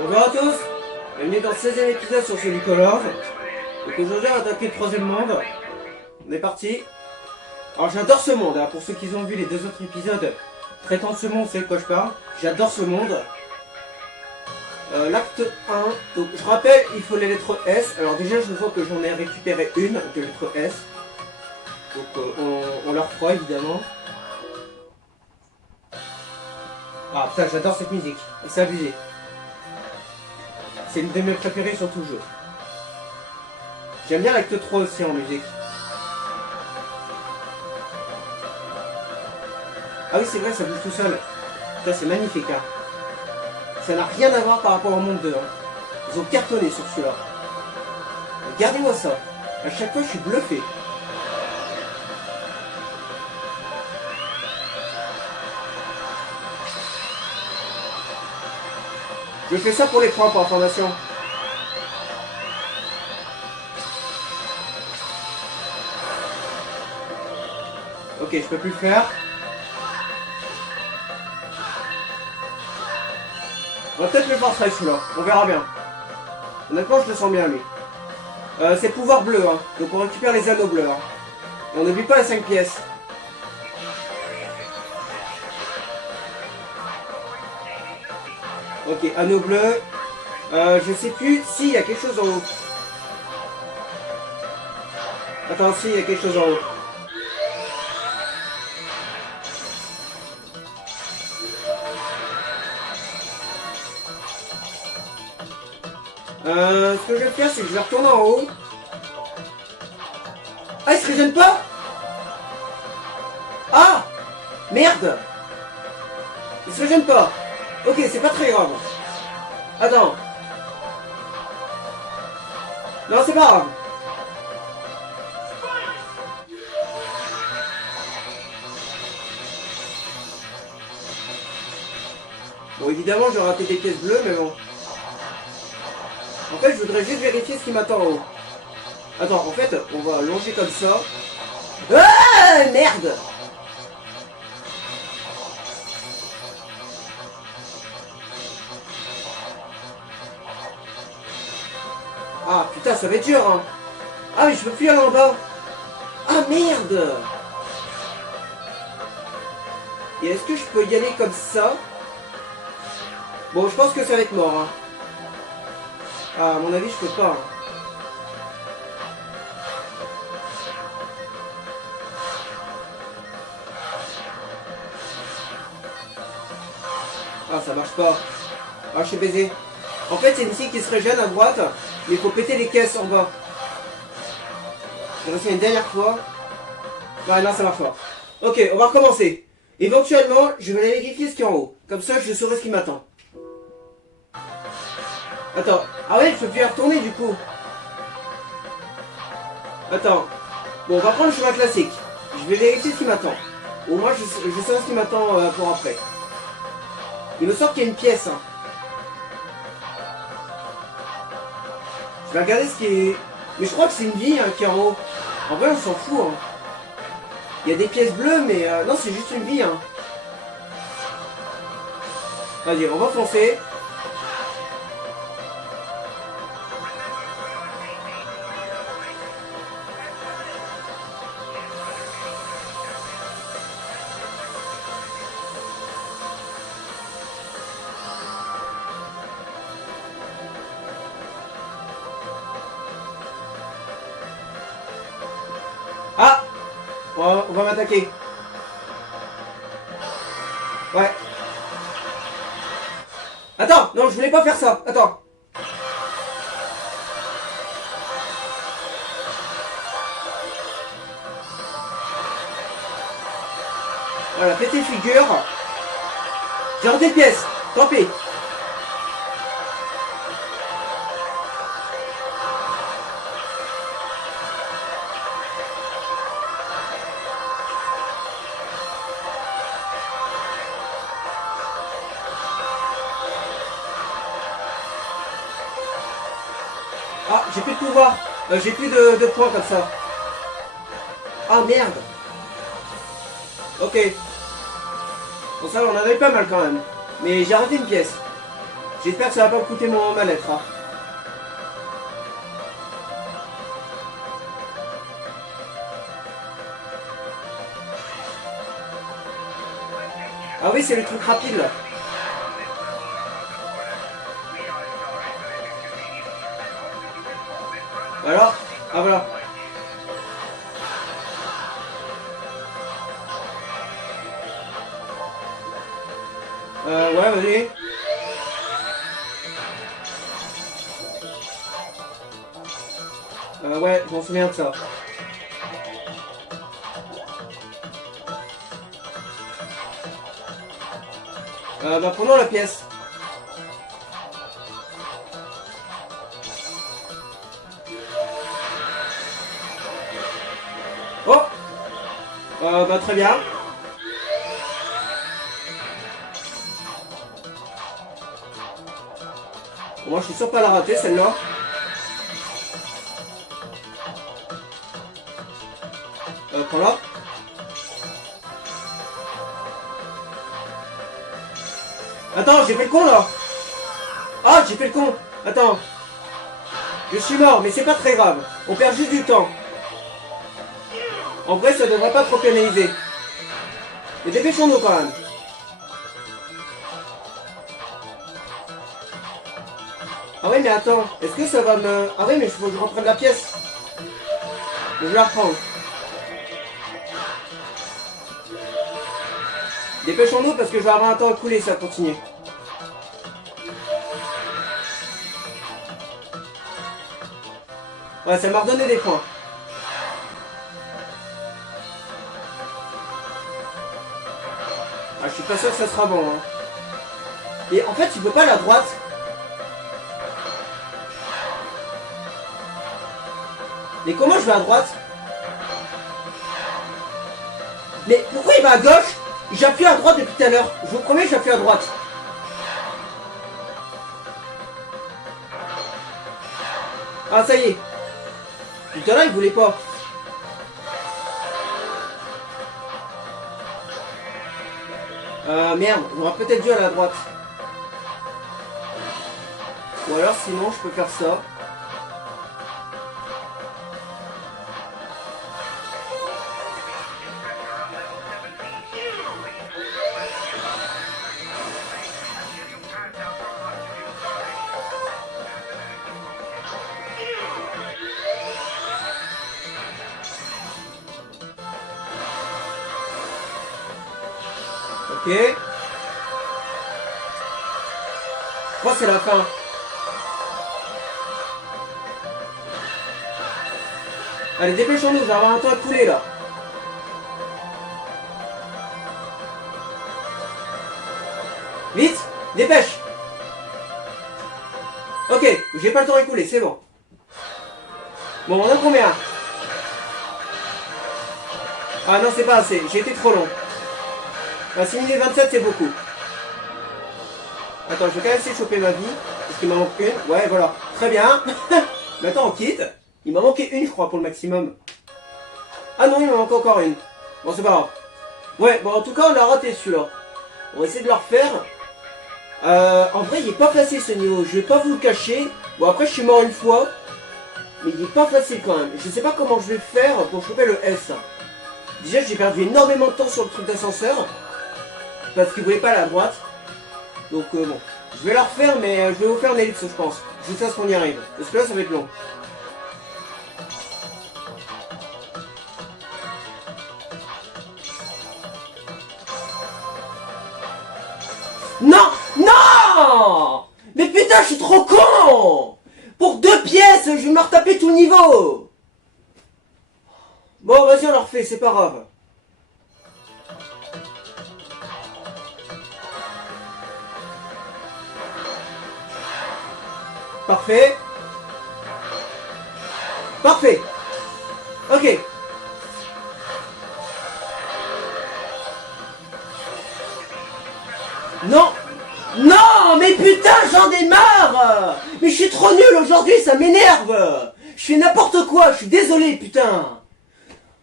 Bonjour à tous, bienvenue dans le 16e épisode sur Sonic Colors. Donc aujourd'hui on va attaquer le troisième monde. On est parti. Alors j'adore ce monde, hein. Pour ceux qui ont vu les deux autres épisodes traitant de ce monde, c'est de quoi je parle. J'adore ce monde. L'acte 1, donc je rappelle, il faut les lettres S. Alors déjà je vois que j'en ai récupéré une, de lettre S. Donc on leur fera évidemment. Ah putain, j'adore cette musique, c'est abusé. C'est une de mes préférées sur tout le jeu. J'aime bien l'acte 3 aussi en musique. Ah oui c'est vrai, ça bouge tout seul. Ça c'est magnifique hein. Ça n'a rien à voir par rapport au monde 2 hein. Ils ont cartonné sur celui-là. Regardez-moi ça. À chaque fois je suis bluffé. Je fais ça pour les points pour information. Ok, je peux plus le faire. On va peut-être le forcer celui-là, on verra bien. Honnêtement, je le sens bien lui. C'est pouvoir bleu, hein. Donc on récupère les anneaux bleus. Hein. Et on n'oublie pas les 5 pièces. Ok, anneau bleu. Je sais plus s'il y a quelque chose en haut. Attends, si, il y a quelque chose en haut. Ce que je vais faire, c'est que je vais retourner en haut. Ah, il se régène pas? Ah! Merde! Il se régène pas. Ok, c'est pas très grave. Attends. Non, c'est pas grave. Bon, évidemment, j'ai raté des pièces bleues, mais bon. En fait, je voudrais juste vérifier ce qui m'attend en haut. Attends, en fait, on va longer comme ça. Ah, merde! Ah, putain, ça va être dur, hein. Ah, mais je peux plus aller en bas. Ah, merde! Et est-ce que je peux y aller comme ça? Bon, je pense que ça va être mort, hein. Ah, à mon avis, je peux pas. Hein. Ah, ça marche pas. Ah, je suis baisé. En fait, c'est une scie qui se régène à droite, mais il faut péter les caisses en bas. J'ai réussi une dernière fois. Ouais, non, ça marche pas. Ok, on va recommencer. Éventuellement, je vais aller vérifier ce qu'il y a en haut. Comme ça, je saurai ce qui m'attend. Attends. Ah ouais, je peux plus y retourner du coup. Attends. Bon, on va prendre le chemin classique. Je vais vérifier ce qui m'attend. Au moins, je sais ce qui m'attend pour après. Il me semble qu'il y a une pièce. Hein. Je vais regarder ce qui est... Mais je crois que c'est une vie hein, qui est en haut. En vrai, on s'en fout. Hein. Il y a des pièces bleues, mais non, c'est juste une vie. Hein. Vas-y, on va foncer. Ah! On va m'attaquer. Ouais. Attends, non, je voulais pas faire ça. Attends. Voilà, pété figure. J'ai raté une pièce. Tant pis. Ah, j'ai plus de pouvoir. J'ai plus de points comme ça. Ah merde. Ok. Bon ça on en avait pas mal quand même. Mais j'ai raté une pièce. J'espère que ça va pas me coûter mon mal-être. Hein. Ah oui, c'est le truc rapide là. Alors? Ah voilà. Ouais, vas-y. Ouais, je m'en souviens de ça. Bah prenons la pièce. Oh bah très bien. Moi je suis sûr pas la rater celle-là. Prends-la. Attends, j'ai fait le con là. Ah, j'ai fait le con. Attends. Je suis mort, mais c'est pas très grave. On perd juste du temps. En vrai, ça devrait pas trop pénaliser. Mais dépêchons-nous quand même. Ah oui, mais attends. Est-ce que ça va me... Ah oui, mais il faut que je reprenne la pièce. Mais je vais la reprendre. Dépêchons-nous parce que je vais avoir un temps à couler, ça continue. Ouais, ça m'a redonné des points. Ah, je suis pas sûr que ça sera bon. Hein. Et en fait, tu peux pas aller à droite. Mais comment je vais à droite? Mais pourquoi il va à gauche? J'appuie à droite depuis tout à l'heure. Je vous promets, j'appuie à droite. Ah, ça y est. Tout à l'heure, il voulait pas. Merde, j'aurais peut-être dû aller à droite. Ou alors, sinon, je peux faire ça. Ok. Je crois que c'est la fin. Allez, dépêchons-nous, je vais avoir un temps à couler là. Vite, dépêche. Ok, j'ai pas le temps à couler, c'est bon. Bon, on a combien? Ah non, c'est pas assez, j'ai été trop long. 6 minutes 27, c'est beaucoup. Attends, je vais quand même essayer de choper ma vie. Parce qu'il m'en manque une. Ouais, voilà. Très bien. Maintenant, on quitte. Il m'a manqué une, je crois, pour le maximum. Ah non, il m'en manque encore une. Bon, c'est pas grave. Ouais, bon, en tout cas, on a raté celui-là. On va essayer de le refaire. En vrai, il est pas facile ce niveau. Je vais pas vous le cacher. Bon, après, je suis mort une fois. Mais il est pas facile quand même. Je sais pas comment je vais faire pour choper le S. Déjà, j'ai perdu énormément de temps sur le truc d'ascenseur. Parce qu'il voulait pas aller à droite. Donc bon, je vais la refaire, mais je vais vous faire une ellipse, je pense. Jusqu'à ce qu'on y arrive. Parce que là, ça va être long. Non! Non! Mais putain, je suis trop con! Pour 2 pièces, je vais me retaper tout le niveau! Bon, vas-y, on la refait, c'est pas grave. Parfait. Parfait. Ok. Non. Non, mais putain, j'en ai marre. Mais je suis trop nul aujourd'hui, ça m'énerve. Je fais n'importe quoi, je suis désolé, putain.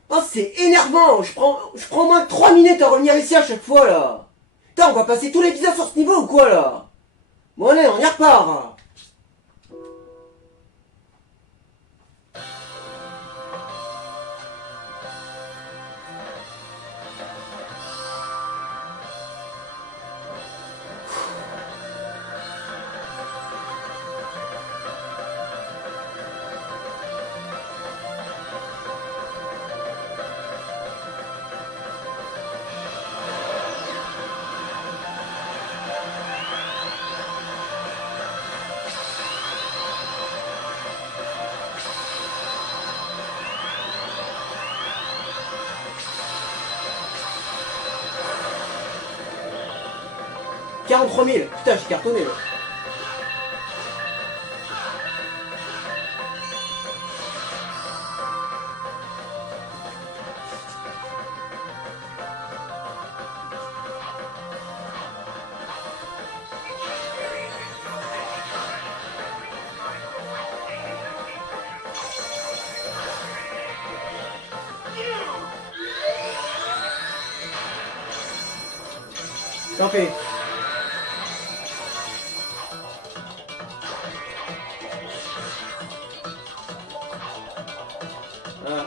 Oh, c'est énervant. Je prends au moins 3 minutes à revenir ici à chaque fois, là. Putain, on va passer tout l'épisode sur ce niveau ou quoi, là? Bon allez, on y repart. « 43 000, putain, j'ai cartonné là. Tant pis.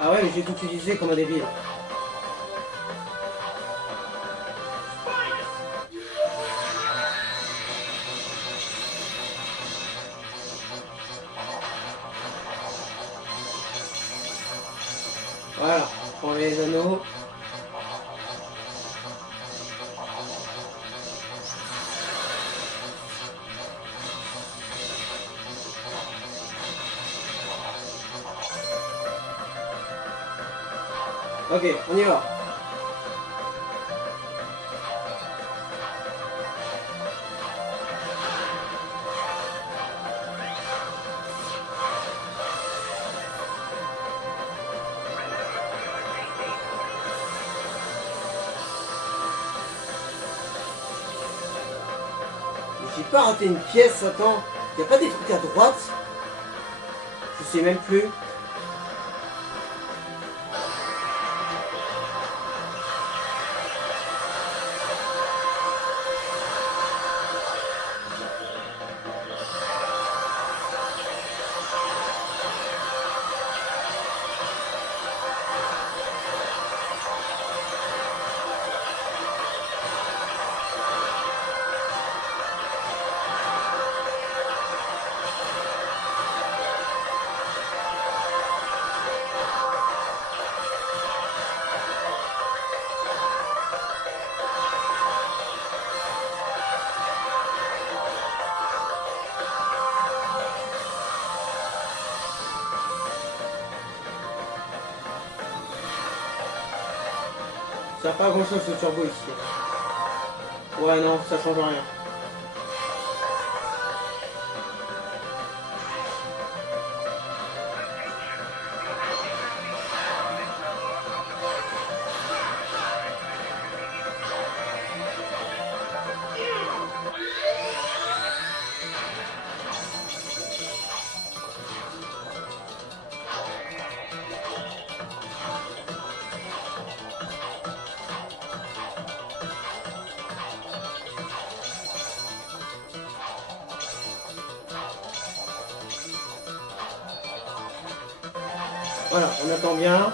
Ah ouais, mais j'ai tout utilisé comme un débile. Voilà, on prend les anneaux. Ok, on y va. J'ai pas raté une pièce, attends. Y a pas des trucs à droite? Je sais même plus. Ça n'a pas grand chose ce turbo ici. Ouais non, ça change rien. Voilà, on attend bien.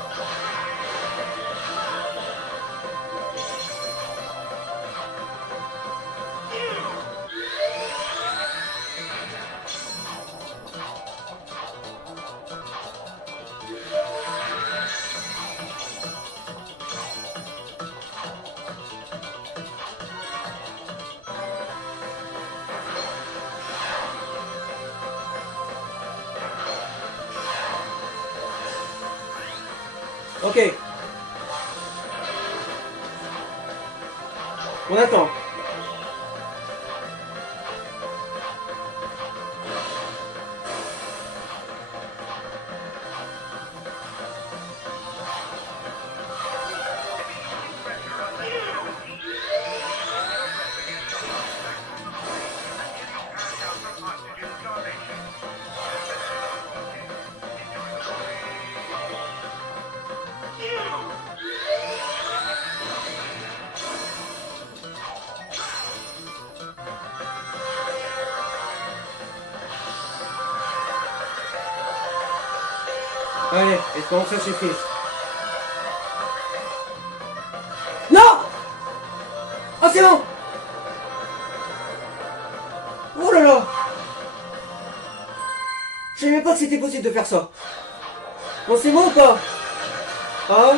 Ok. On attend. Allez, espérons que ça suffise. Non! Oh, c'est bon! Oh là là! Je savais même pas que c'était possible de faire ça. Bon, c'est bon ou pas? Hein?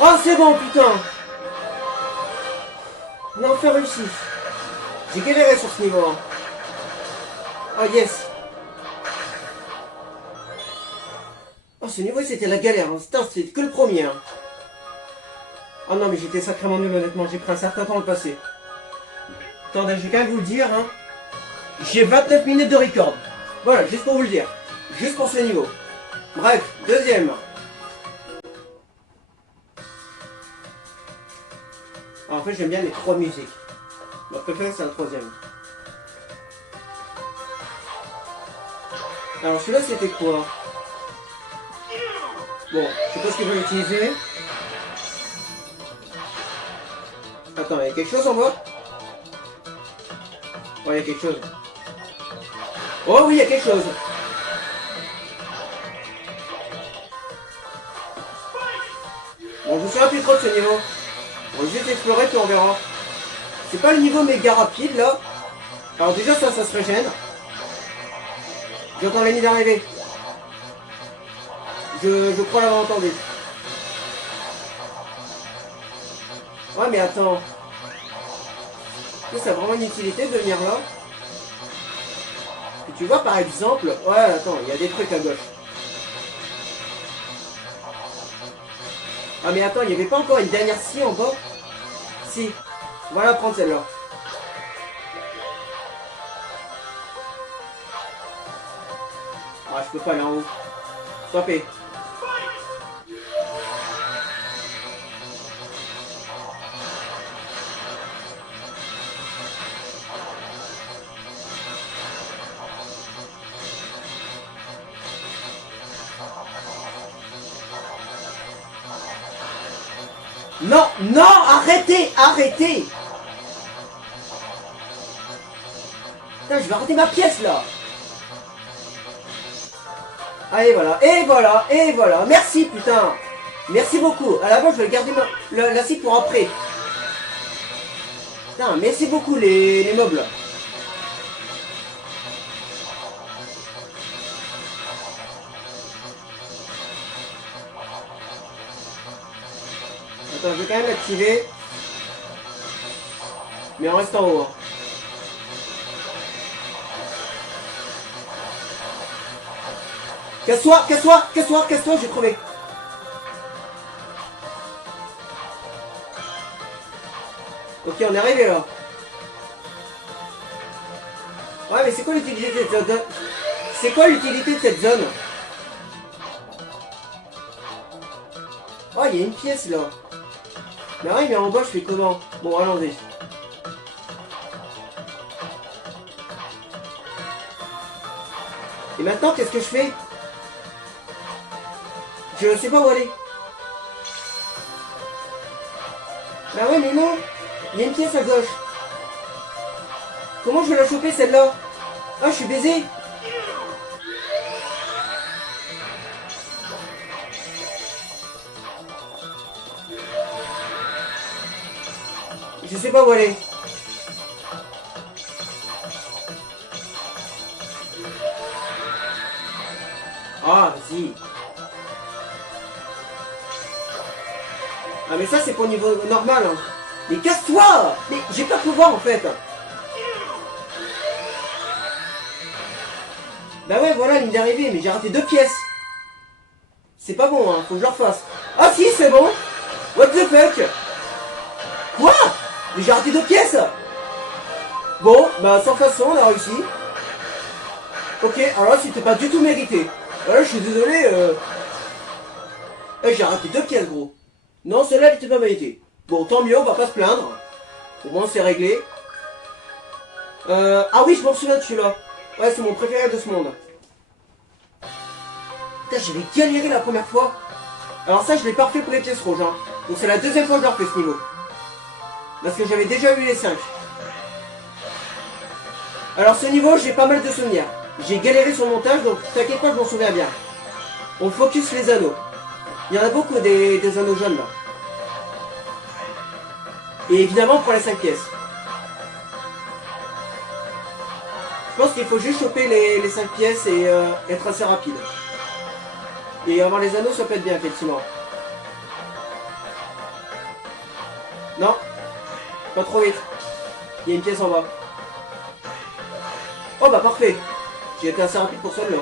Ah, c'est bon, putain! On a enfin réussi. J'ai galéré sur ce niveau. Oh, yes! Oh, ce niveau, c'était la galère. Hein. C'était que le premier. Hein. Oh non, mais j'étais sacrément nul, honnêtement. J'ai pris un certain temps à le passer. Attendez, je vais quand même vous le dire. Hein. J'ai 29 minutes de record. Voilà, juste pour vous le dire. Juste pour ce niveau. Bref, deuxième. Alors, en fait, j'aime bien les trois musiques. Ma préférée, c'est la troisième. Alors, celui-là, c'était quoi? Bon, je sais pas ce que je vais utiliser. Attends, il y a quelque chose en bas? Oh, il y a quelque chose. Oh oui, il y a quelque chose. Bon, je me souviens plus trop de ce niveau. On va juste explorer puis on verra. C'est pas le niveau méga rapide là. Alors déjà ça se régène. J'entends l'ennemi d'arriver. Je crois l'avoir entendu. Ouais mais attends. Ça a vraiment une utilité de venir là. Et tu vois par exemple. Ouais attends, il y a des trucs à gauche. Ah mais attends, il n'y avait pas encore une dernière scie en bas? Si. Voilà, prendre celle-là. Ah, je peux pas aller en haut. Stoppé. Non, non, arrêtez, arrêtez. Putain, je vais arrêter ma pièce là. Allez, voilà, et voilà, et voilà. Merci, putain. Merci beaucoup. À la base, je vais garder la scie pour après. Putain, merci beaucoup les meubles. Attends, je vais quand même l'activer. Mais on reste en haut. Hein. Casse-toi, casse-toi, casse-toi, casse-toi, j'ai crevé. Ok, on est arrivé là. Ouais, mais c'est quoi l'utilité de cette zone? C'est quoi l'utilité de cette zone? Oh, il y a une pièce là. Mais ouais, mais en bas, je fais comment? Bon, allons-y. Et maintenant, qu'est-ce que je fais? Je sais pas où aller. Bah ouais, mais non. Il y a une pièce à gauche. Comment je vais la choper celle-là? Ah, je suis baisé. Je sais pas où aller. Ah, vas-y. Ah, mais ça, c'est pour niveau normal. Hein. Mais casse-toi! Mais j'ai pas de pouvoir en fait. Bah ouais, voilà, ligne d'arrivée, mais j'ai raté 2 pièces. C'est pas bon, hein, faut que je le refasse. Ah si, c'est bon. What the fuck? Quoi? Mais j'ai raté 2 pièces. Bon, bah sans façon, on a réussi. Ok, alors là, c'était pas du tout mérité. Voilà, je suis désolé. J'ai raté 2 pièces, gros. Non, celle-là, elle était pas méritée. Bon, tant mieux, on va pas se plaindre. Au moins, c'est réglé. Ah oui, je m'en souviens de celui-là. Ouais, c'est mon préféré de ce monde. Putain, j'avais galéré la première fois. Alors ça, je l'ai pas refait pour les pièces rouges. Hein. Donc c'est la deuxième fois que je refais ce niveau. Parce que j'avais déjà eu les 5. Alors ce niveau, j'ai pas mal de souvenirs. J'ai galéré sur le montage, donc t'inquiète pas, je m'en souviens bien. On focus les anneaux. Il y en a beaucoup des anneaux jaunes là. Et évidemment on prend les 5 pièces. Je pense qu'il faut juste choper les 5 pièces et être assez rapide. Et avoir les anneaux ça peut être bien effectivement. Non, pas trop vite. Il y a une pièce en bas. Oh bah parfait. J'ai été assez rapide pour celle-là.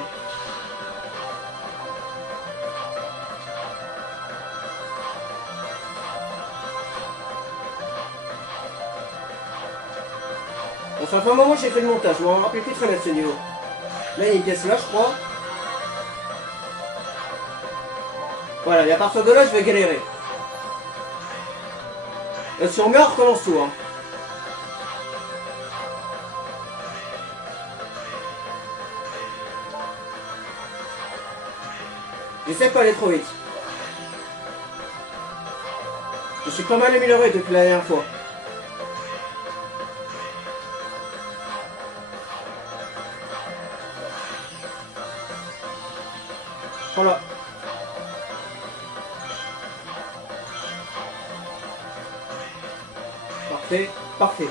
Bon, ça fait un moment que j'ai fait le montage, je m'en rappelle plus très bien ce niveau. Là il y a une pièce là je crois. Voilà, et à partir de là je vais galérer. Si on meurt, on recommence tout hein. J'essaie de pas aller trop vite. Je suis pas mal amélioré depuis la dernière fois. Voilà. Parfait, parfait.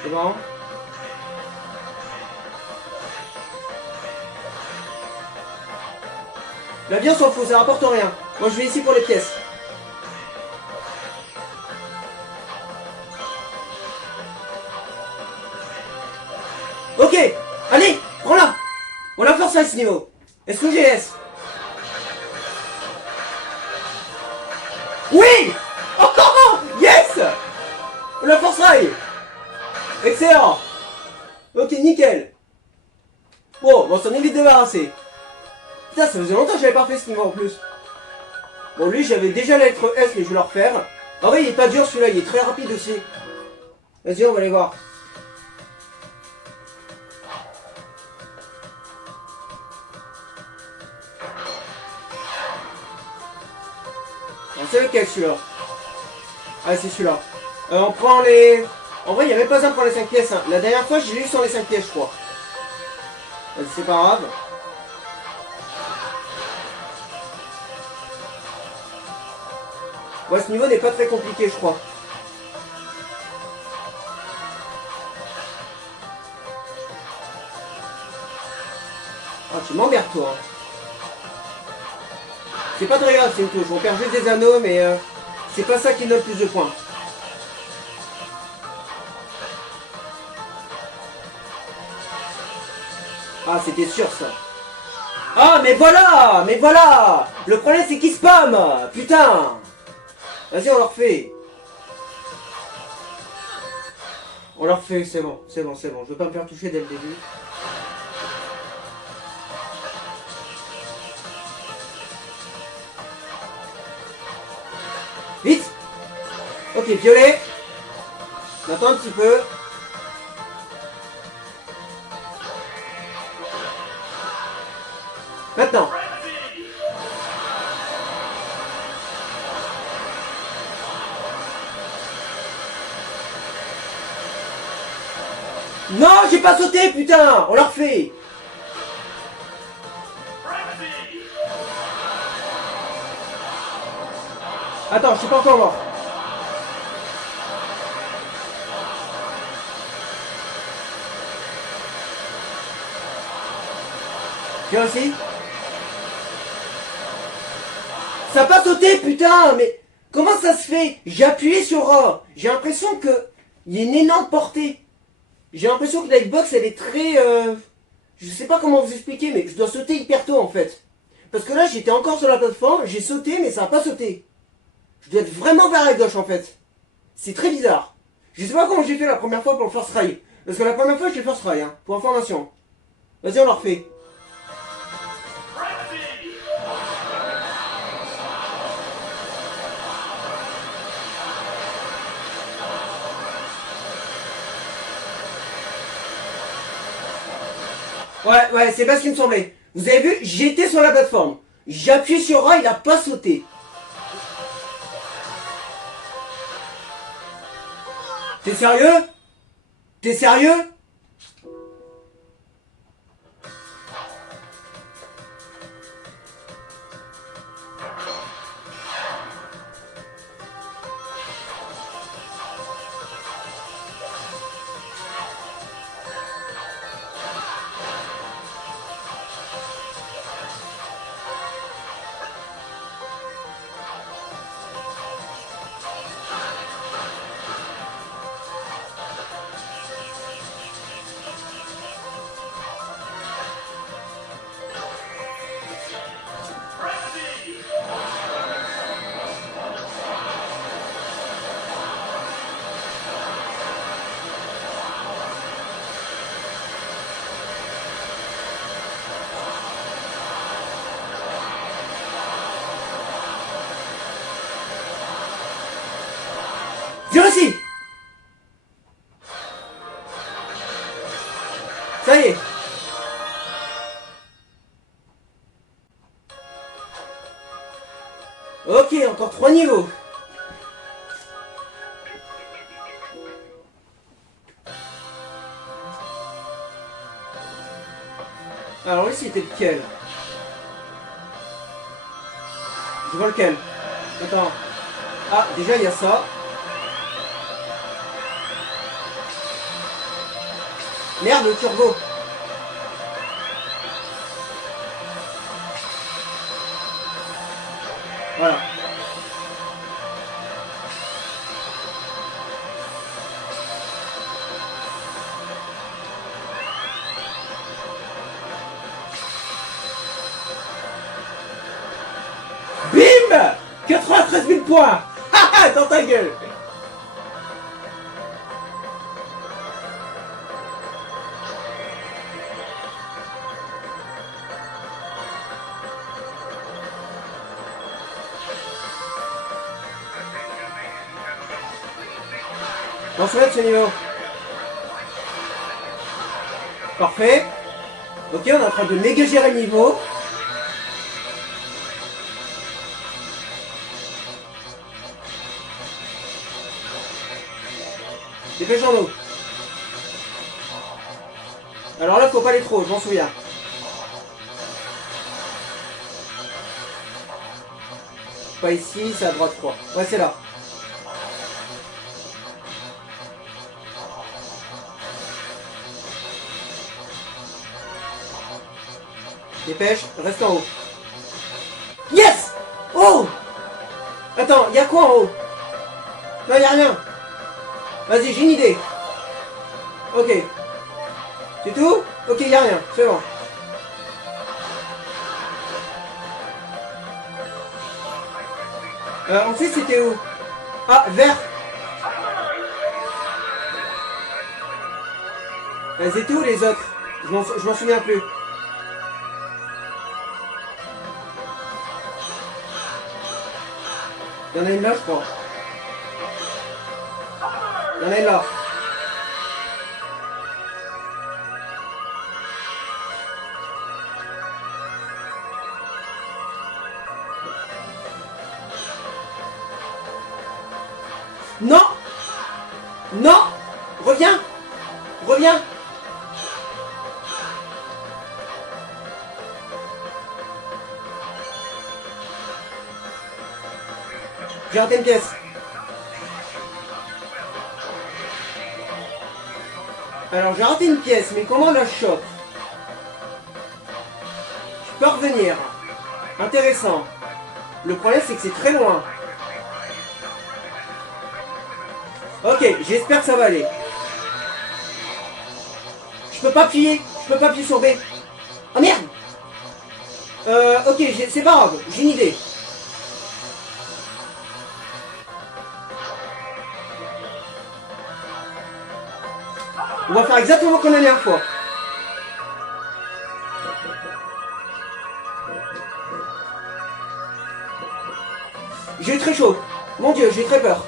C'est bon. La vie on s'en fout, ça rapporte rien. Moi je vais ici pour les pièces. Ok, allez, prends-la. On la force à ce niveau. Est-ce que j'ai S? Oui. Oh, yes. On la force rail. Excellent. Ok, nickel. Bon, on s'en est vite débarrassé. Putain, ça faisait longtemps que j'avais pas fait ce niveau en plus. Bon, lui, j'avais déjà la lettre S, mais je vais le refaire. En vrai, il est pas dur celui-là, il est très rapide aussi. Vas-y, on va aller voir. C'est lequel celui-là? Ah, c'est celui-là. On prend les... En vrai, il n'y a même pas besoin de prendre les 5 pièces. Hein. La dernière fois, je l'ai eu sans les 5 pièces, je crois. C'est pas grave. Ouais, ce niveau n'est pas très compliqué, je crois. Ah, tu m'emmerdes, toi. C'est pas très grave, c'est une touche. On perd juste des anneaux, mais c'est pas ça qui donne plus de points. Ah, c'était sûr, ça. Ah, mais voilà. Mais voilà. Le problème, c'est qu'il spam. Putain. Vas-y, on le refait. On le refait, c'est bon, c'est bon, c'est bon. Je veux pas me faire toucher dès le début. Vite. Ok, violet. On attend un petit peu. Maintenant. Non, j'ai pas sauté, putain. On le refait. Attends, je suis pas encore mort. Viens aussi. Ça a pas sauté, putain, mais comment ça se fait? J'ai appuyé sur A. J'ai l'impression que il y a une énorme portée. J'ai l'impression que la Xbox, elle est très... Je sais pas comment vous expliquer, mais je dois sauter hyper tôt, en fait. Parce que là, j'étais encore sur la plateforme, j'ai sauté, mais ça a pas sauté. Je dois être vraiment vers la gauche, en fait. C'est très bizarre. Je sais pas comment j'ai fait la première fois pour le first try. Parce que la première fois, je l'ai first try, hein, pour information. Vas-y, on le refait. Ouais, c'est pas ce qui me semblait. Vous avez vu, j'étais sur la plateforme. J'ai appuyé sur A, il a pas sauté. T'es sérieux? T'es sérieux? Viens ici. Ça y est. Ok, encore 3 niveaux. Alors lui c'était lequel? Je vois lequel. Attends. Ah, déjà il y a ça. Merde, le turbo. Voilà. Bim! 93 000 points. Haha, dans ta gueule. On se met de ce niveau. Parfait. Ok, on est en train de méga gérer le niveau. Dépêchons-nous. Alors là, faut pas aller trop, je m'en souviens. Pas ici, c'est à droite, je crois. Ouais, c'est là. Dépêche, reste en haut. Yes! Oh! Attends, y'a quoi en haut? Non, y'a rien. Vas-y, j'ai une idée. Ok. C'est tout? Ok, y'a rien, c'est bon. Ensuite, c'était où? Ah, vert. Elles étaient où les autres? Je m'en souviens plus. Il y en a une là, je crois. Il y en a une là. Non! Non! Reviens! Reviens! J'ai raté une pièce. Alors j'ai raté une pièce, mais comment on la chope? Je peux revenir. Intéressant. Le problème c'est que c'est très loin. Ok, j'espère que ça va aller. Je peux pas appuyer sur B. Oh merde! Ok, c'est pas grave, j'ai une idée. On va faire exactement comme la dernière fois. J'ai très chaud. Mon Dieu, j'ai très peur.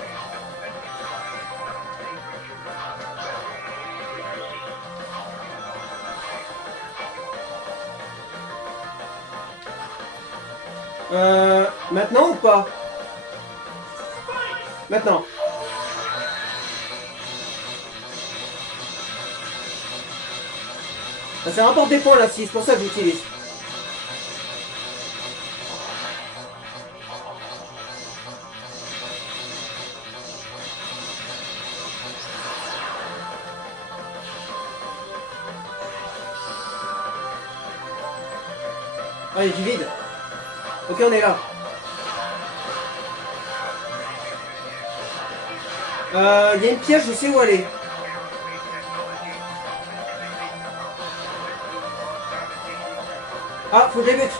Maintenant ou pas? Maintenant. Ça rapporte des points là, si, c'est pour ça que j'utilise. Ah, il y a du vide. Ok, on est là. Il y a une piège, je sais où aller. Ah, faut que je les bute.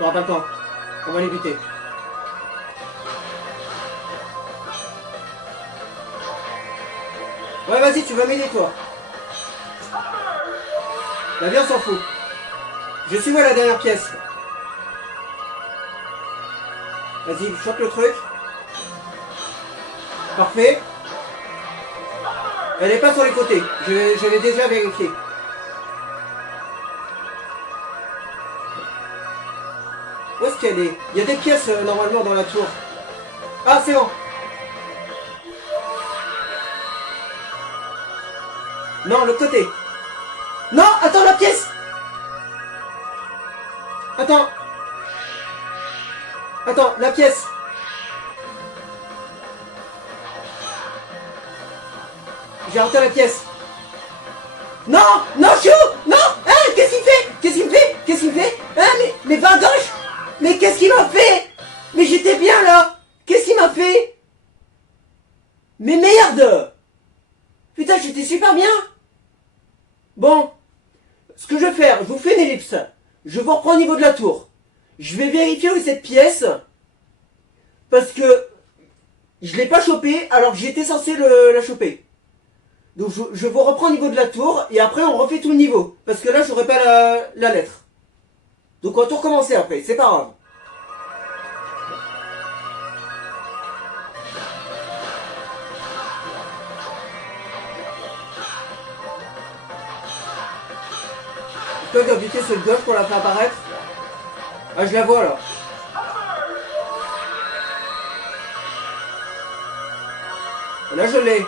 On aura pas le temps. On va les buter. Ouais, vas-y, tu vas m'aider, toi. La vie, on s'en fout. Je suis où à la dernière pièce? Vas-y, chope le truc. Parfait. Elle est pas sur les côtés. Je l'ai déjà vérifié. Où est-ce qu'elle est? Il y a des pièces normalement dans la tour. Ah, c'est bon. Non, l'autre côté. Non, attends, la pièce. Attends. Attends, la pièce. J'ai raté la pièce. Non, non, chou. Non. Hein, qu'est-ce qu'il fait? Qu'est-ce qu'il me fait? Qu'est-ce qu'il me fait? Hein, mais va à gauche. Mais qu'est-ce qu'il m'a fait? Mais j'étais bien là. Qu'est-ce qu'il m'a fait? Mais merde. Putain, j'étais super bien. Bon. Ce que je vais faire, je vous fais une ellipse. Je vous reprends au niveau de la tour. Je vais vérifier où est cette pièce. Parce que je l'ai pas chopée alors que j'étais censé la choper. Donc je vous reprends au niveau de la tour et après on refait tout le niveau. Parce que là j'aurai pas la lettre. Donc on va tout recommencer après, c'est pas grave. Je peux buter sur le gauche pour la faire apparaître. Ah, je la vois là. Là je l'ai.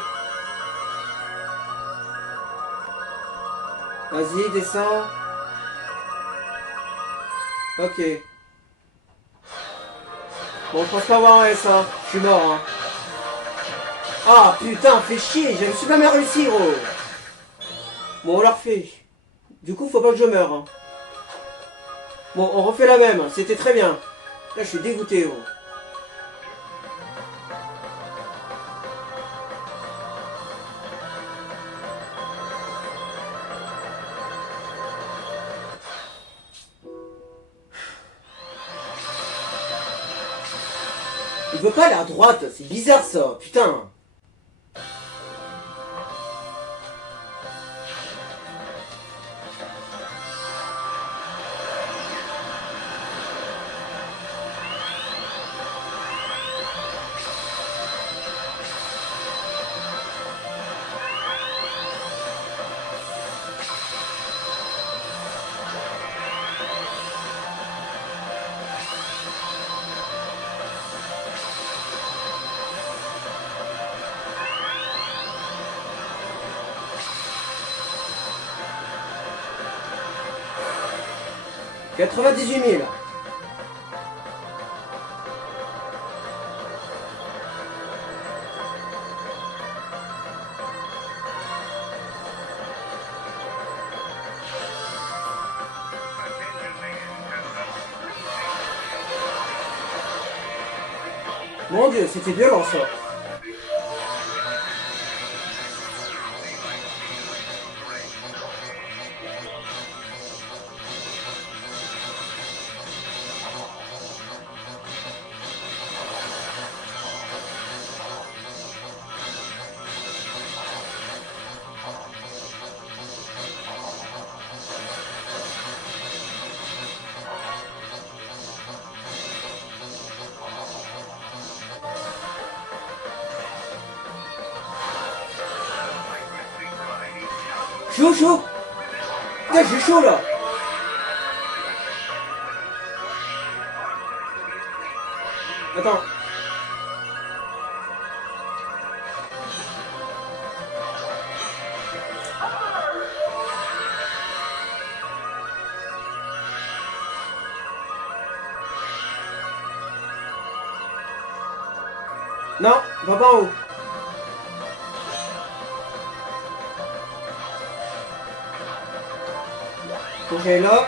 Vas-y, descends. Ok. Bon, je pense pas avoir un S, hein. Je suis mort, hein. Ah, putain, fais chier. Je me suis pas bien réussi, gros. Bon, on l'a refait. Du coup, faut pas que je meure, hein. Bon, on refait la même. C'était très bien. Là, je suis dégoûté, gros. Il veut pas aller à droite, c'est bizarre ça, putain. « 98 000. » Mon Dieu, c'était violent ça. Chaud, chaud. Putain, j'ai chaud là. Attends. Non, va pas en haut. Faut que j'aille là.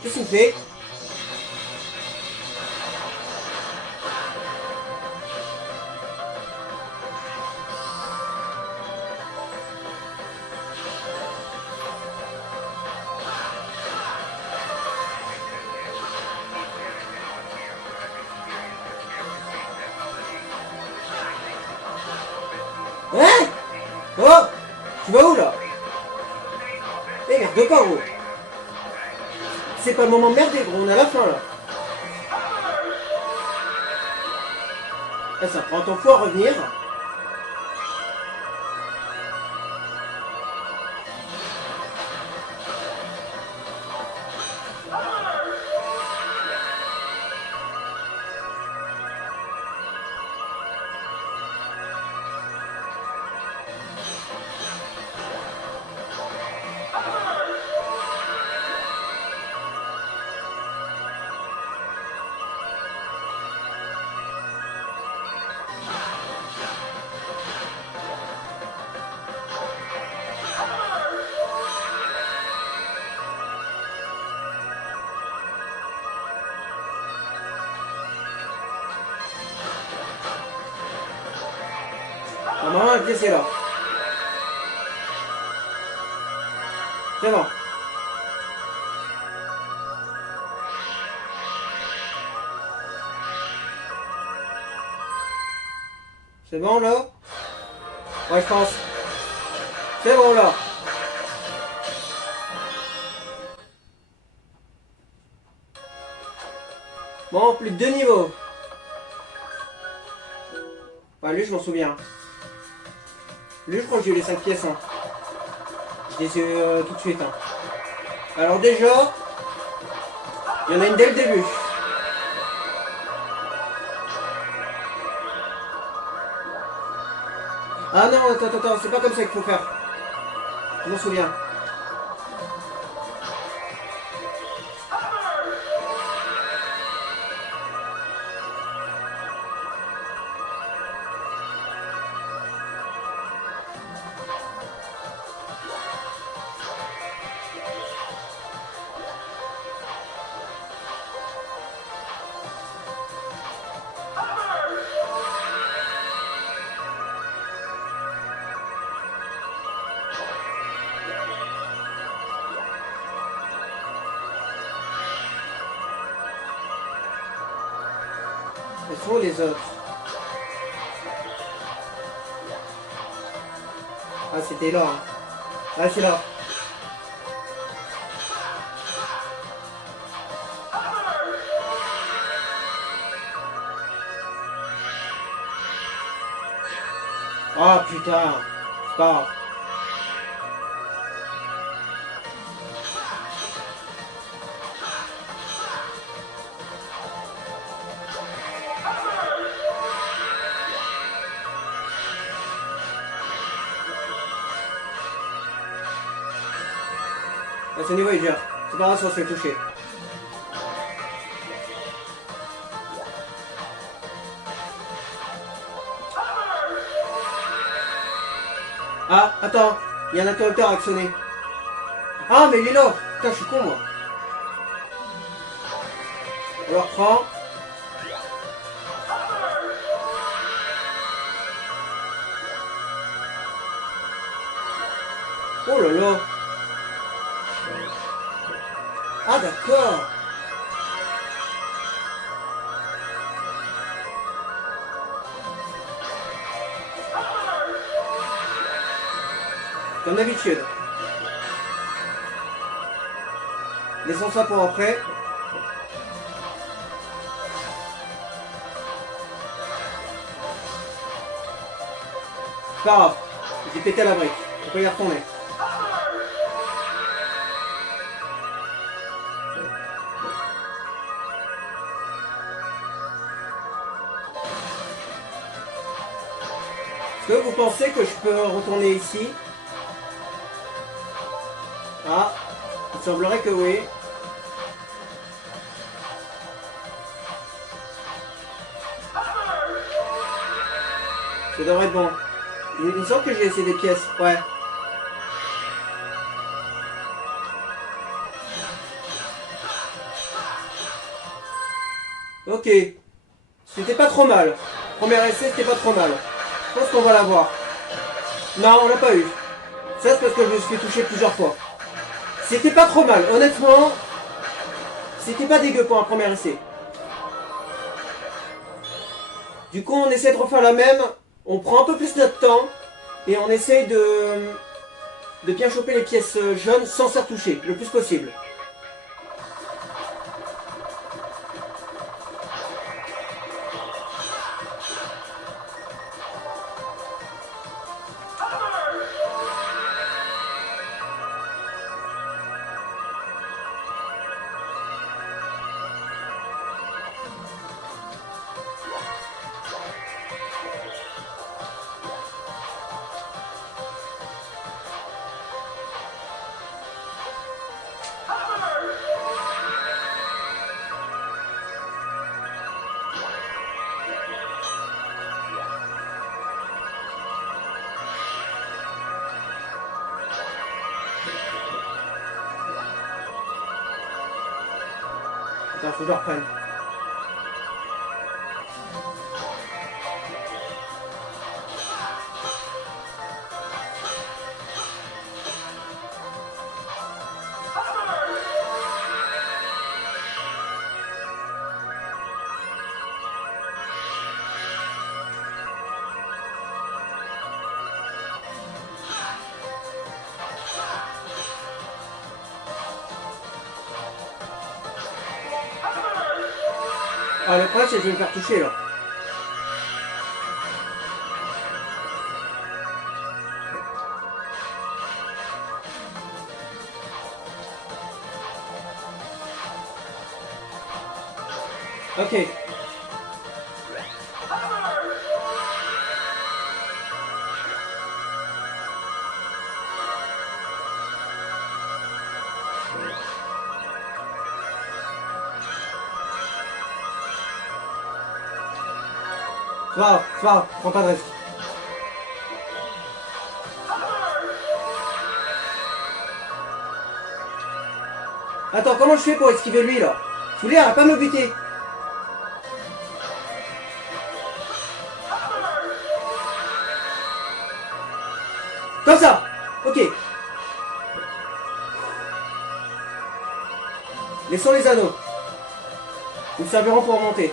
Qu'est-ce qu'il me fait? Hein? Oh! Tu vas où là? Eh merde pas gros! C'est pas le moment de merder gros, on est à la fin là! Eh, ça prend ton fou à revenir! Normalement, la pièce est là. C'est bon. C'est bon là? Ouais, je pense. C'est bon là. Bon, plus de 2 niveaux. Ouais, lui, je m'en souviens. Lui, je crois que j'ai eu les 5 pièces. Hein. Je les ai tout de suite. Hein. Alors déjà, il y en a une dès le début. Ah non, attends, c'est pas comme ça qu'il faut faire. Je m'en souviens. Elles sont où les autres? Ah, c'était là. Hein. Ah, c'est là. Ah, putain. C'est pas grave. À ce niveau, il gère. C'est pas grave si on se fait toucher. Ah, attends. Il y a un interrupteur actionné. Ah, mais il est là. Putain, je suis con, moi. Alors, prends. Oh là là. Ah d'accord. Comme d'habitude. Laissons ça pour après. Pas grave. J'ai pété la brique. On peut y retourner. Est-ce que vous pensez que je peux retourner ici? Ah, il semblerait que oui. Ça devrait être bon. Il me semble que j'ai laissé des pièces, ouais. Ok. C'était pas trop mal. Premier essai, c'était pas trop mal. Je pense qu'on va l'avoir. Non, on l'a pas eu. Ça, c'est parce que je me suis touché plusieurs fois. C'était pas trop mal. Honnêtement, c'était pas dégueu pour un premier essai. Du coup, on essaie de refaire la même. On prend un peu plus notre temps. Et on essaye de bien choper les pièces jaunes sans se faire toucher, le plus possible. Attends, faut que je le reprenne. Ah, le problème, c'est que je vais me faire toucher, là. Ok. C'est pas grave, prends pas de risque. Attends, comment je fais pour esquiver lui, là? Je voulais, arrête pas de me buter. Comme ça. Ok. Laissons les anneaux. Ils me serviront pour remonter.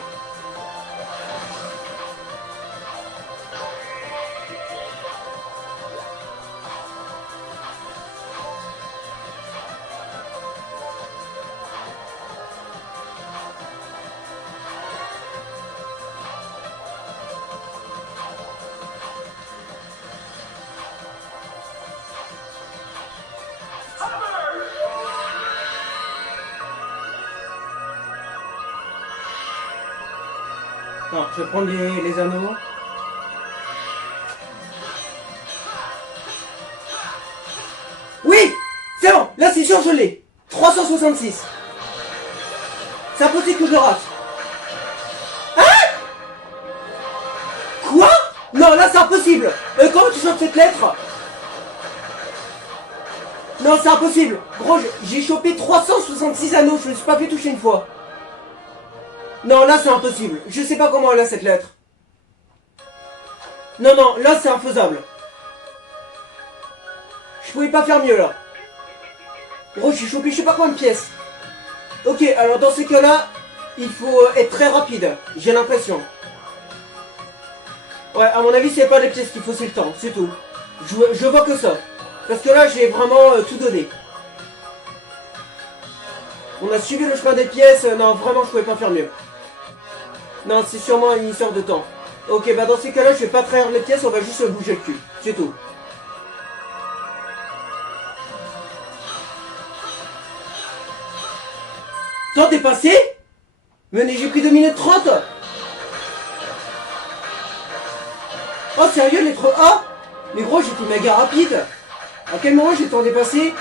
Attends, je vais prendre les anneaux. Oui! C'est bon! Là, c'est sûr, je l'ai! 366! C'est impossible que je le rate! Hein? Quoi? Non, là, c'est impossible! Comment tu chopes cette lettre? Non, c'est impossible! Gros, j'ai chopé 366 anneaux, je ne me suis pas fait toucher une fois! Non, là c'est impossible. Je sais pas comment elle a cette lettre. Non, non, là c'est infaisable. Je pouvais pas faire mieux là. Gros, j'ai chopé je sais pas combien de pièces. Ok, alors dans ces cas-là, il faut être très rapide, j'ai l'impression. Ouais, à mon avis, c'est pas les pièces qu'il faut, c'est le temps, c'est tout. Je vois que ça. Parce que là, j'ai vraiment tout donné. On a suivi le chemin des pièces, non, vraiment, je pouvais pas faire mieux. Non, c'est sûrement une histoire de temps. Ok, bah dans ces cas-là, je vais pas trahir les pièces, on va juste bouger le cul, c'est tout. Temps t'es passé? Mais j'ai pris 2 minutes 30. Oh sérieux, lettre A? Mais gros, j'étais méga rapide. À quel moment j'ai le temps dépassé?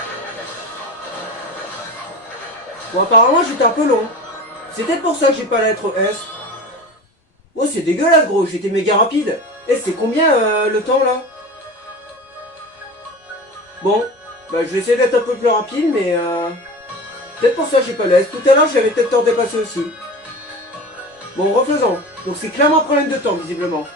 Bon, apparemment, j'étais un peu long. C'est peut-être pour ça que j'ai pas la lettre S. Oh, c'est dégueulasse, gros, j'étais méga rapide. Et c'est combien le temps là? Bon, bah je vais essayer d'être un peu plus rapide, mais peut-être pour ça que j'ai pas la S. Tout à l'heure, j'avais peut-être le temps de dépasser aussi. Bon, refaisons. Donc c'est clairement un problème de temps, visiblement.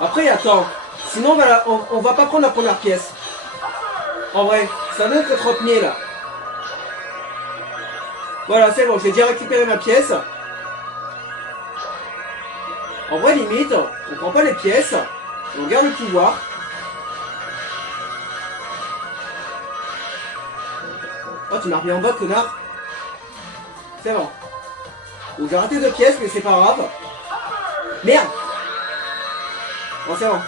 Après, attends. Sinon, on va pas prendre la première pièce. En vrai, ça donne que 30 000. Voilà, c'est bon, j'ai déjà récupéré ma pièce. En vrai, limite, on prend pas les pièces. On garde le pouvoir. Oh, tu m'as remis en bas, connard. C'est bon. Donc j'ai raté 2 pièces, mais c'est pas grave. Merde. Bon, c'est bon.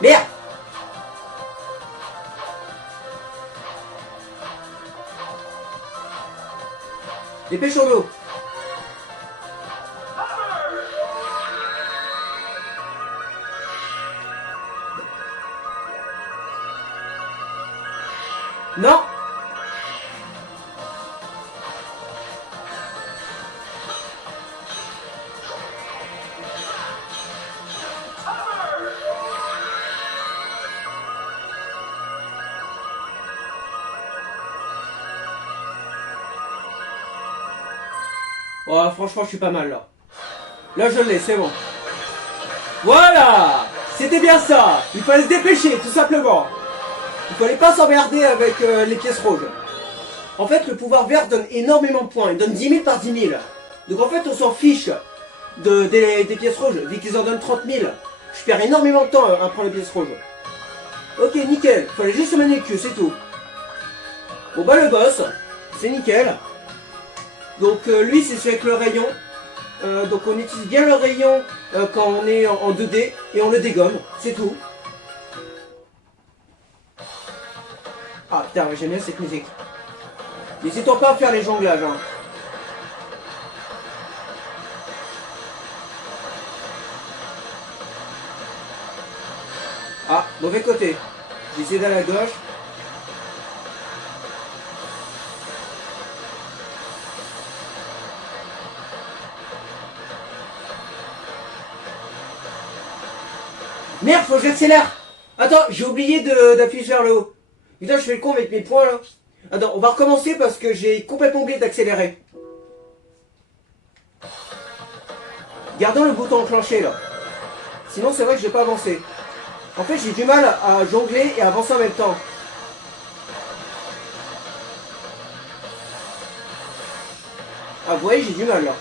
Merde. Dépêchons-nous. Non. Oh, franchement, je suis pas mal là. Là, je l'ai, c'est bon. Voilà. C'était bien ça. Il fallait se dépêcher, tout simplement. Il fallait pas s'emmerder avec les pièces rouges. En fait, le pouvoir vert donne énormément de points. Il donne 10 000 par 10 000. Donc en fait, on s'en fiche des pièces rouges. Vu qu'ils en donnent 30 000. Je perds énormément de temps à prendre les pièces rouges. Ok, nickel. Fallait juste se manier le cul, c'est tout. Bon bah le boss, c'est nickel. Donc lui, c'est celui avec le rayon. Donc on utilise bien le rayon quand on est en 2D. Et on le dégomme, c'est tout. Ah putain, j'aime bien cette musique. N'hésitons pas à faire les jonglages. Hein. Ah, mauvais côté. J'ai essayé d'aller à gauche. Merde, faut que j'accélère. Attends, j'ai oublié d'appuyer vers le haut. Putain, je fais le con avec mes points là. Attends, on va recommencer parce que j'ai complètement oublié d'accélérer. Gardons le bouton enclenché là. Sinon, c'est vrai que je vais pas avancer. En fait, j'ai du mal à jongler et à avancer en même temps. Ah, vous voyez, j'ai du mal là.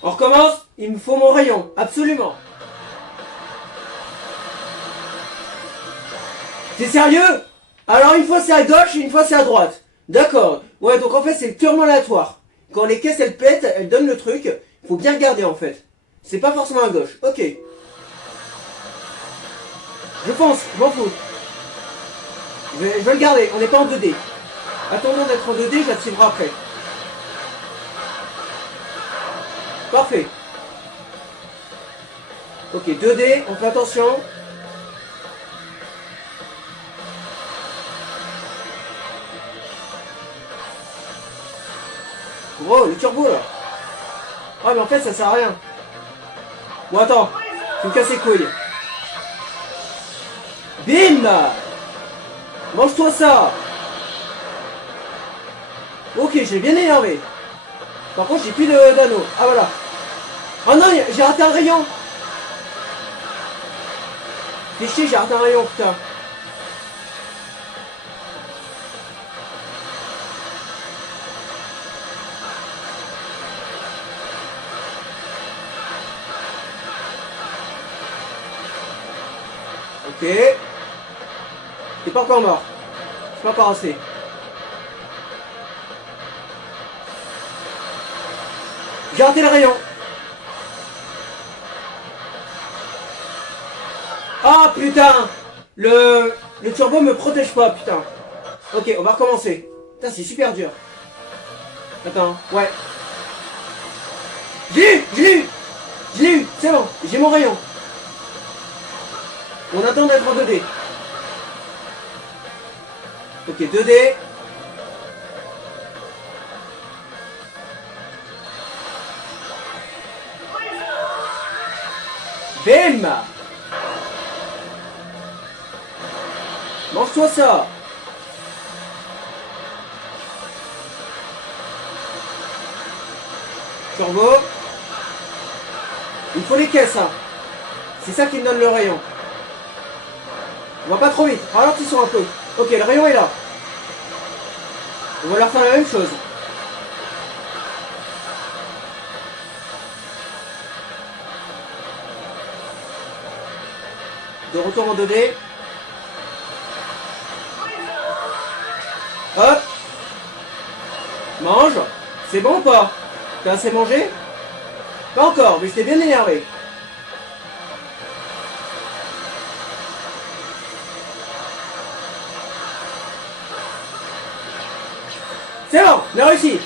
On recommence. Il me faut mon rayon, absolument. T'es sérieux? Alors une fois c'est à gauche et une fois c'est à droite. D'accord. Ouais, donc en fait c'est purement aléatoire. Quand les caisses elles pètent, elles donnent le truc. Faut bien regarder en fait. C'est pas forcément à gauche. Ok. Je fonce, je m'en fous. Je vais le garder, on n'est pas en 2D. Attendons d'être en 2D, j'activerai après. Parfait. Ok, 2D, on fait attention. Oh, le turbo là. Ah mais en fait ça sert à rien. Bon attends, tu me casses les couilles. Bim. Mange-toi ça. Ok, j'ai bien énervé. Par contre j'ai plus d'anneaux. Ah voilà. Oh non, j'ai raté un rayon. Fais chier, j'ai raté un rayon, putain. Ok. T'es pas encore mort. C'est pas encore assez. J'ai raté le rayon. Ah putain. Le turbo me protège pas, putain. Ok, on va recommencer. Putain, c'est super dur. Attends, ouais. Je l'ai eu, c'est bon, j'ai mon rayon. On attend d'être en 2D. Ok, 2D. Bim. Mange-toi ça. Turbo. Il faut les caisses, hein. C'est ça qui me donne le rayon. On va pas trop vite, ralentissons un peu. Ok, le rayon est là. On va leur faire la même chose. De retour en 2D. Hop. Mange. C'est bon ou pas? T'as assez mangé? Pas encore, mais je t'ai bien énervé. C'est bon, on a réussi.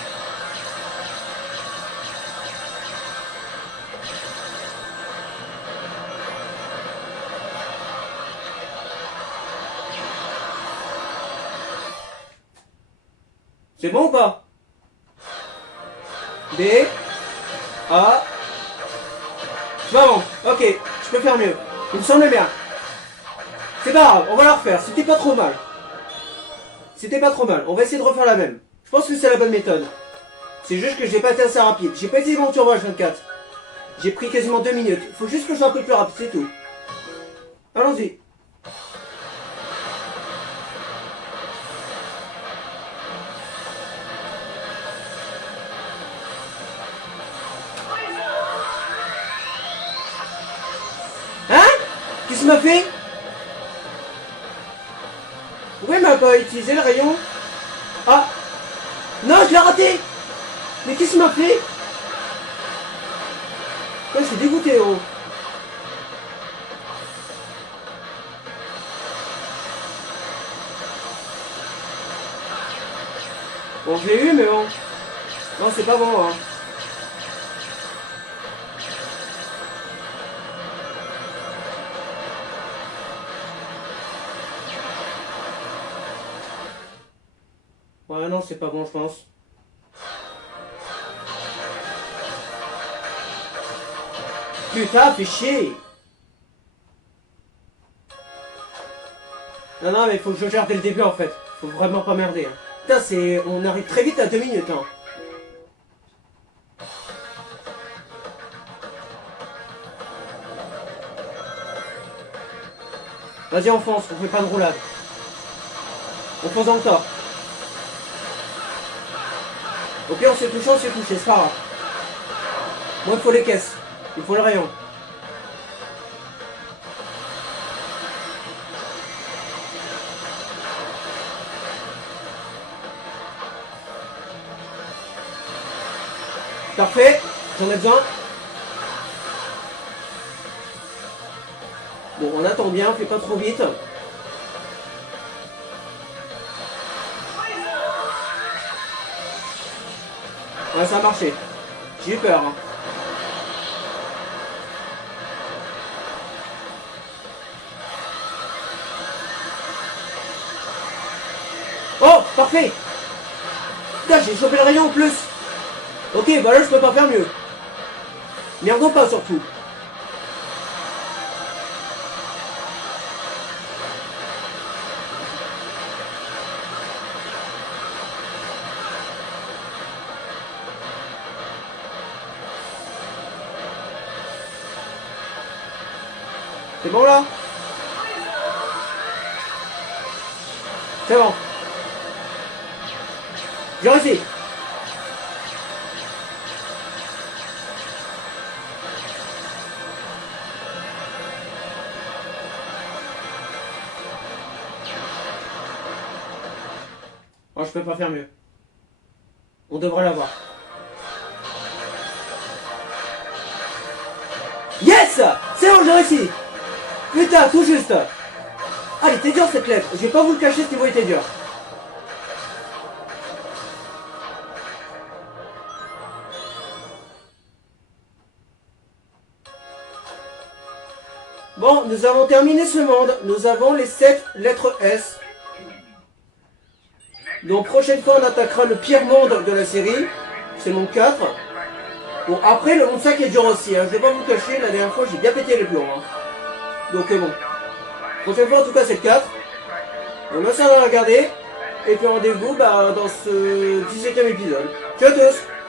C'est bon ou pas? D. A. C'est pas bon. Ok, je peux faire mieux. Il me semble bien. C'est pas grave, on va la refaire. C'était pas trop mal. C'était pas trop mal. On va essayer de refaire la même. Je pense que c'est la bonne méthode. C'est juste que j'ai pas été assez rapide. J'ai pas essayé mon turbo H24. J'ai pris quasiment 2 minutes. Faut juste que je sois un peu plus rapide, c'est tout. Allons-y. Hein? Qu'est-ce qu'il m'a fait? Pourquoi il m'a pas utilisé le rayon? Ah! Non, je l'ai raté! Mais qu'est-ce qu'il m'a fait? Ouais, je suis dégoûté, oh. Bon, je l'ai eu, mais bon. Non, c'est pas bon, hein. Ouais, non, c'est pas bon, je pense. Putain, fais chier! Non, non, mais faut que je gère dès le début, en fait. Faut vraiment pas merder, hein. Putain, c'est... On arrive très vite à 2 minutes, hein. Vas-y, on fonce, on fait pas de roulade. On fonce dans le tas. Ok, on s'est touché, c'est pas grave. Moi, il faut les caisses. Il faut le rayon. Parfait, j'en ai besoin. Bon, on attend bien, on fait pas trop vite. Ouais, ça a marché. J'ai eu peur. Hein. Oh, parfait. Putain, j'ai chopé le rayon en plus. Ok, bah là, je peux pas faire mieux. Merdons pas, surtout. C'est bon, là? C'est bon. J'ai réussi. Oh, je peux pas faire mieux. On devrait l'avoir. Yes! C'est bon, j'ai réussi. Putain, tout juste. Ah, il était dur cette lettre. Je vais pas vous le cacher, ce niveau était dur. Bon, nous avons terminé ce monde. Nous avons les 7 lettres S. Donc, prochaine fois, on attaquera le pire monde de la série. C'est le monde 4. Bon, après, le monde 5 est dur aussi. Hein. Je vais pas vous le cacher, la dernière fois, j'ai bien pété les plombs. Hein. Donc, bon. Prochaine fois, en tout cas, c'est le 4. On merci d'avoir regardé. Et puis, rendez-vous dans ce 17e épisode. Ciao à tous!